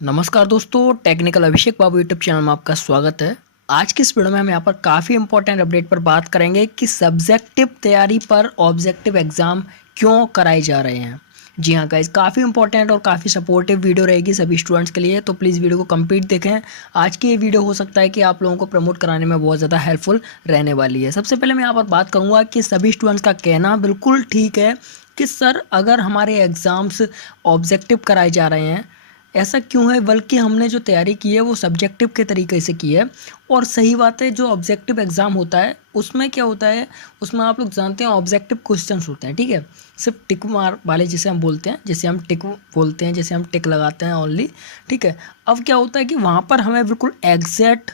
नमस्कार दोस्तों, टेक्निकल अभिषेक बाबू YouTube channel में आपका स्वागत है। आज की इस वीडियो में हम यहाँ पर काफ़ी इंपॉर्टेंट अपडेट पर बात करेंगे कि सब्जेक्टिव तैयारी पर ऑब्जेक्टिव एग्ज़ाम क्यों कराए जा रहे हैं। जी हाँ गाइस, काफ़ी इंपॉर्टेंट और काफ़ी सपोर्टिव वीडियो रहेगी सभी स्टूडेंट्स के लिए, तो प्लीज़ वीडियो को कंप्लीट देखें। आज की ये वीडियो हो सकता है कि आप लोगों को प्रमोट कराने में बहुत ज़्यादा हेल्पफुल रहने वाली है। सबसे पहले मैं यहाँ पर बात करूँगा कि सभी स्टूडेंट्स का कहना बिल्कुल ठीक है कि सर अगर हमारे एग्ज़ाम्स ऑब्जेक्टिव कराए जा रहे हैं, ऐसा क्यों है, बल्कि हमने जो तैयारी की है वो सब्जेक्टिव के तरीके से की है। और सही बात है, जो ऑब्जेक्टिव एग्ज़ाम होता है उसमें क्या होता है, उसमें आप लोग जानते हैं ऑब्जेक्टिव क्वेश्चंस होते हैं, ठीक है। सिर्फ टिक मार वाले जिसे हम बोलते हैं, जैसे हम टिक बोलते हैं, जैसे हम टिक लगाते हैं ओनली, ठीक है। अब क्या होता है कि वहाँ पर हमें बिल्कुल एग्जैक्ट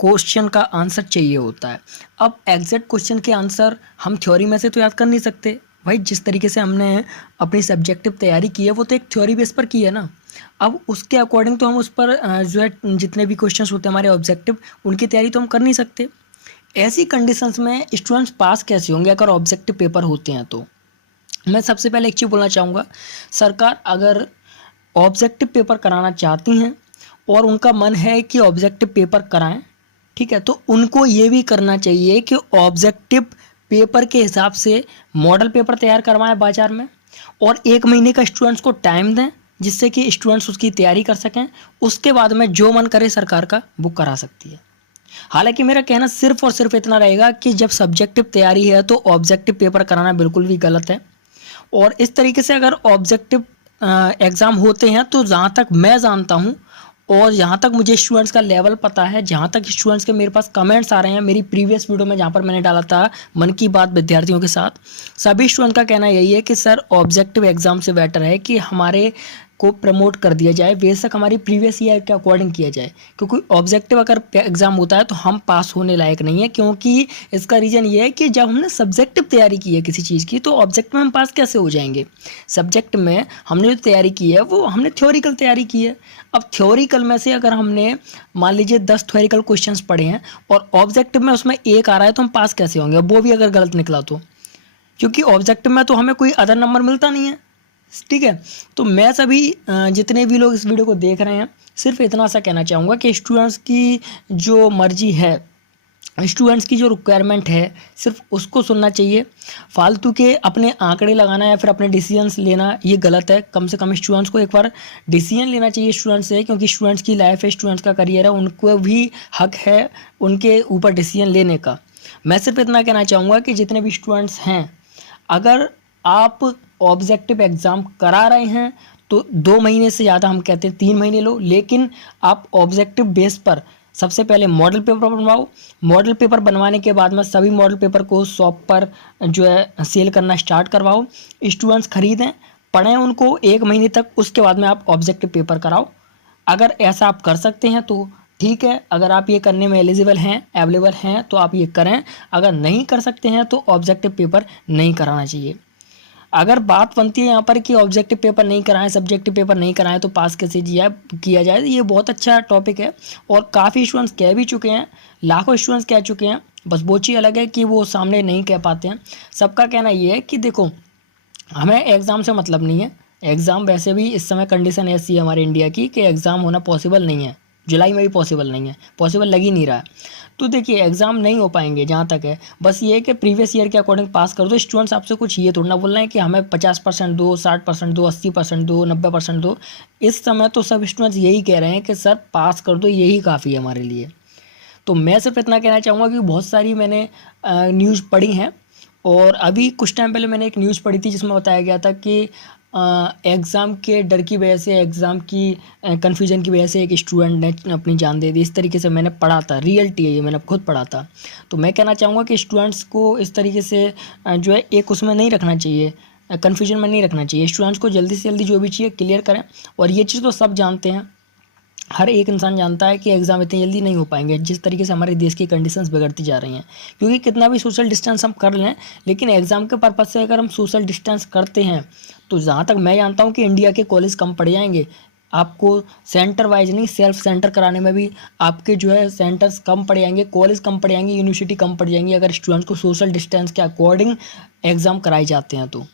क्वेश्चन का आंसर चाहिए होता है। अब एग्जैक्ट क्वेश्चन के आंसर हम थ्योरी में से तो याद कर नहीं सकते भाई। जिस तरीके से हमने अपनी सब्जेक्टिव तैयारी की है वो तो एक थ्योरी बेस पर की है ना। अब उसके अकॉर्डिंग तो हम उस पर जो है जितने भी क्वेश्चंस होते हैं हमारे ऑब्जेक्टिव, उनकी तैयारी तो हम कर नहीं सकते। ऐसी कंडीशंस में स्टूडेंट्स पास कैसे होंगे अगर ऑब्जेक्टिव पेपर होते हैं तो। मैं सबसे पहले एक चीज़ बोलना चाहूँगा, सरकार अगर ऑब्जेक्टिव पेपर कराना चाहती हैं और उनका मन है कि ऑब्जेक्टिव पेपर कराएं, ठीक है, तो उनको ये भी करना चाहिए कि ऑब्जेक्टिव पेपर के हिसाब से मॉडल पेपर तैयार करवाएं बाजार में, और 1 महीने का स्टूडेंट्स को टाइम दें जिससे कि स्टूडेंट्स उसकी तैयारी कर सकें। उसके बाद में जो मन करे सरकार का वो करा सकती है। हालांकि मेरा कहना सिर्फ और सिर्फ इतना रहेगा कि जब सब्जेक्टिव तैयारी है तो ऑब्जेक्टिव पेपर कराना बिल्कुल भी गलत है। और इस तरीके से अगर ऑब्जेक्टिव एग्ज़ाम होते हैं तो जहाँ तक मैं जानता हूँ और जहाँ तक मुझे स्टूडेंट्स का लेवल पता है, जहाँ तक स्टूडेंट्स के मेरे पास कमेंट्स आ रहे हैं मेरी प्रीवियस वीडियो में जहाँ पर मैंने डाला था मन की बात विद्यार्थियों के साथ, सभी स्टूडेंट का कहना यही है कि सर ऑब्जेक्टिव एग्ज़ाम से बेटर है कि हमारे को प्रमोट कर दिया जाए, बेशक हमारी प्रीवियस ईयर के अकॉर्डिंग किया जाए। क्योंकि ऑब्जेक्टिव अगर एग्ज़ाम होता है तो हम पास होने लायक नहीं है, क्योंकि इसका रीज़न ये है कि जब हमने सब्जेक्टिव तैयारी की है किसी चीज़ की तो ऑब्जेक्ट में हम पास कैसे हो जाएंगे। सब्जेक्ट में हमने जो तैयारी की है वो हमने थ्योरिकल तैयारी की है। अब थ्योरिकल में से अगर हमने मान लीजिए 10 थ्योरिकल क्वेश्चंस पढ़े हैं और ऑब्जेक्टिव में उसमें एक आ रहा है तो हम पास कैसे होंगे, वो भी अगर गलत निकला तो। क्योंकि ऑब्जेक्टिव में तो हमें कोई अदर नंबर मिलता नहीं है, ठीक है। तो मैं सभी जितने भी लोग इस वीडियो को देख रहे हैं सिर्फ इतना सा कहना चाहूँगा कि स्टूडेंट्स की जो मर्जी है, स्टूडेंट्स की जो रिक्वायरमेंट है, सिर्फ उसको सुनना चाहिए। फालतू के अपने आंकड़े लगाना या फिर अपने डिसीजंस लेना ये गलत है। कम से कम स्टूडेंट्स को एक बार डिसीजन लेना चाहिए स्टूडेंट्स से, क्योंकि स्टूडेंट्स की लाइफ है, स्टूडेंट्स का करियर है, उनको भी हक है उनके ऊपर डिसीजन लेने का। मैं सिर्फ इतना कहना चाहूँगा कि जितने भी स्टूडेंट्स हैं, अगर आप ऑब्जेक्टिव एग्ज़ाम करा रहे हैं तो 2 महीने से ज़्यादा, हम कहते हैं 3 महीने लो, लेकिन आप ऑब्जेक्टिव बेस पर सबसे पहले मॉडल पेपर बनवाओ। मॉडल पेपर बनवाने के बाद में सभी मॉडल पेपर को शॉप पर जो है सेल करना स्टार्ट करवाओ, स्टूडेंट्स खरीदें, पढ़ें उनको 1 महीने तक, उसके बाद में आप ऑब्जेक्टिव पेपर कराओ। अगर ऐसा आप कर सकते हैं तो ठीक है, अगर आप ये करने में एलिजिबल हैं, अवेलेबल हैं, तो आप ये करें। अगर नहीं कर सकते हैं तो ऑब्जेक्टिव पेपर नहीं कराना चाहिए। अगर बात बनती है यहाँ पर कि ऑब्जेक्टिव पेपर नहीं कराएं, सब्जेक्टिव पेपर नहीं कराएं तो पास कैसे किया जाए, ये बहुत अच्छा टॉपिक है और काफ़ी स्टूडेंट्स कह भी चुके हैं, लाखों स्टूडेंट्स कह चुके हैं। बस वो चीज़ अलग है कि वो सामने नहीं कह पाते हैं। सबका कहना ये है कि देखो, हमें एग्ज़ाम से मतलब नहीं है। एग्ज़ाम वैसे भी इस समय कंडीशन ऐसी है हमारे इंडिया की कि एग्ज़ाम होना पॉसिबल नहीं है, जुलाई में भी पॉसिबल नहीं है, पॉसिबल लग ही नहीं रहा है। तो देखिए एग्ज़ाम नहीं हो पाएंगे जहाँ तक है। बस ये है कि प्रीवियस ईयर के अकॉर्डिंग पास कर दो। स्टूडेंट्स आपसे कुछ ये थोड़ा ना बोल रहे हैं कि हमें 50% दो, 60% दो, 80% दो, 90% दो। इस समय तो सब स्टूडेंट्स यही कह रहे हैं कि सर पास कर दो, यही काफ़ी है हमारे लिए। तो मैं सिर्फ इतना कहना चाहूँगा कि बहुत सारी मैंने न्यूज़ पढ़ी हैं, और अभी कुछ टाइम पहले मैंने एक न्यूज़ पढ़ी थी जिसमें बताया गया था कि एग्ज़ाम के डर की वजह से, एग्ज़ाम की कन्फ्यूजन की वजह से एक स्टूडेंट ने अपनी जान दे दी। इस तरीके से मैंने पढ़ा था, रियलिटी है ये, मैंने खुद पढ़ा था। तो मैं कहना चाहूँगा कि स्टूडेंट्स को इस तरीके से जो है एक उसमें नहीं रखना चाहिए, कन्फ्यूजन में नहीं रखना चाहिए। स्टूडेंट्स को जल्दी से जल्दी जो भी चाहिए क्लियर करें। और ये चीज़ तो सब जानते हैं, हर एक इंसान जानता है कि एग्ज़ाम इतनी जल्दी नहीं हो पाएंगे जिस तरीके से हमारे देश की कंडीशंस बिगड़ती जा रही हैं। क्योंकि कितना भी सोशल डिस्टेंस हम कर लें, लेकिन एग्ज़ाम के पर्पज़ से अगर हम सोशल डिस्टेंस करते हैं तो जहाँ तक मैं जानता हूँ कि इंडिया के कॉलेज कम पड़ जाएंगे। आपको सेंटर वाइज नहीं, सेल्फ सेंटर कराने में भी आपके जो है सेंटर्स कम पड़ जाएंगे, कॉलेज कम पड़ जाएंगे, यूनिवर्सिटी कम पड़ जाएंगी, अगर स्टूडेंट्स को सोशल डिस्टेंस के अकॉर्डिंग एग्ज़ाम कराए जाते हैं तो।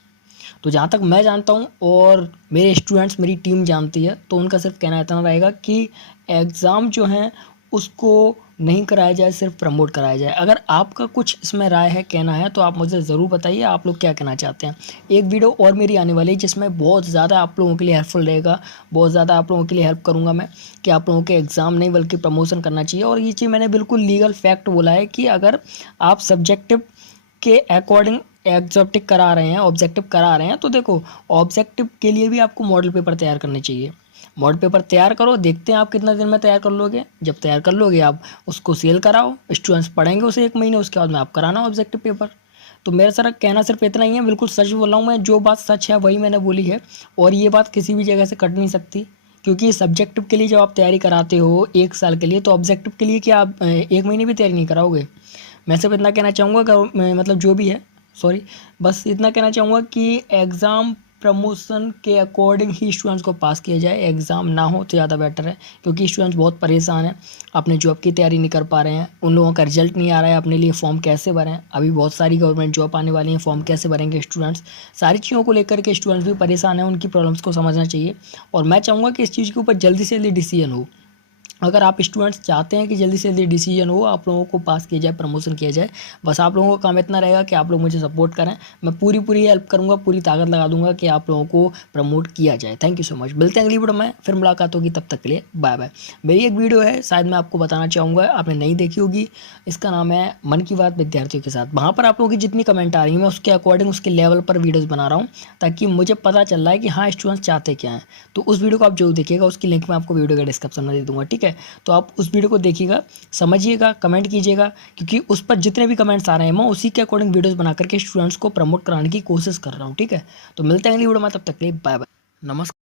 तो जहाँ तक मैं जानता हूँ और मेरे स्टूडेंट्स मेरी टीम जानती है, तो उनका सिर्फ कहना इतना रहेगा कि एग्ज़ाम जो हैं उसको नहीं कराया जाए, सिर्फ प्रमोट कराया जाए। अगर आपका कुछ इसमें राय है, कहना है, तो आप मुझे ज़रूर बताइए आप लोग क्या कहना चाहते हैं। एक वीडियो और मेरी आने वाली है जिसमें बहुत ज़्यादा आप लोगों के लिए हेल्पफुल रहेगा, बहुत ज़्यादा आप लोगों के लिए हेल्प करूँगा मैं कि आप लोगों के एग्ज़ाम नहीं बल्कि प्रमोशन करना चाहिए। और ये चीज़ मैंने बिल्कुल लीगल फैक्ट बोला है कि अगर आप सब्जेक्टिव के अकॉर्डिंग एग्जॉप्टिव करा रहे हैं, ऑब्जेक्टिव करा रहे हैं, तो देखो ऑब्जेक्टिव के लिए भी आपको मॉडल पेपर तैयार करने चाहिए। मॉडल पेपर तैयार करो, देखते हैं आप कितना दिन में तैयार कर लोगे। जब तैयार कर लोगे आप उसको सेल कराओ, स्टूडेंट्स पढ़ेंगे उसे 1 महीने, उसके बाद में आप कराना ऑब्जेक्टिव पेपर। तो मेरा सर कहना सिर्फ इतना ही है, बिल्कुल सच बोल रहा हूँ मैं, जो बात सच है वही मैंने बोली है और ये बात किसी भी जगह से कट नहीं सकती। क्योंकि सब्जेक्टिव के लिए जब आप तैयारी कराते हो 1 साल के लिए, तो ऑब्जेक्टिव के लिए क्या आप 1 महीने भी तैयारी नहीं कराओगे। मैं सिर्फ इतना कहना चाहूँगा कि मतलब जो भी है, सॉरी, बस इतना कहना चाहूँगा कि एग्ज़ाम प्रमोशन के अकॉर्डिंग ही स्टूडेंट्स को पास किया जाए। एग्ज़ाम ना हो तो ज़्यादा बेटर है, क्योंकि स्टूडेंट्स बहुत परेशान हैं, अपने जॉब की तैयारी नहीं कर पा रहे हैं, उन लोगों का रिजल्ट नहीं आ रहा है, अपने लिए फॉर्म कैसे भरें। अभी बहुत सारी गवर्नमेंट जॉब आने वाली हैं, फॉर्म कैसे भरेंगे स्टूडेंट्स। सारी चीज़ों को लेकर के स्टूडेंट्स भी परेशान हैं, उनकी प्रॉब्लम्स को समझना चाहिए। और मैं चाहूँगा कि इस चीज़ के ऊपर जल्दी से जल्दी डिसीजन हो। अगर आप स्टूडेंट्स चाहते हैं कि जल्दी से जल्दी डिसीजन हो, आप लोगों को पास किया जाए, प्रमोशन किया जाए, बस आप लोगों का काम इतना रहेगा कि आप लोग मुझे सपोर्ट करें। मैं पूरी पूरी हेल्प करूंगा, पूरी ताकत लगा दूंगा कि आप लोगों को प्रमोट किया जाए। Thank you so much. मिलते हैं अगली वीडियो में, फिर मुलाकात होगी, तब तक के लिए बाय बाय। मेरी एक वीडियो है, शायद मैं आपको बताना चाहूँगा, आपने नहीं देखी होगी, इसका नाम है मन की बात विद्यार्थियों के साथ। वहाँ पर आप लोगों की जितनी कमेंट आ रही है, मैं उसके अकॉर्डिंग उसके लेवल पर वीडियोज़ बना रहा हूँ, ताकि मुझे पता चल रहा है कि हाँ स्टूडेंट्स चाहते क्या हैं। तो उस वीडियो को आप जरूर देखिएगा, उसकी लिंक मैं आपको वीडियो के डिस्क्रिप्शन में दे दूँगा, ठीक है। तो आप उस वीडियो को देखिएगा, समझिएगा, कमेंट कीजिएगा, क्योंकि उस पर जितने भी कमेंट्स आ रहे हैं मैं उसी के अकॉर्डिंग वीडियोस बना करके स्टूडेंट्स को प्रमोट कराने की कोशिश कर रहा हूँ, ठीक है। तो मिलते हैं अगली वीडियो में, तब तक के लिए बाय बाय, नमस्कार।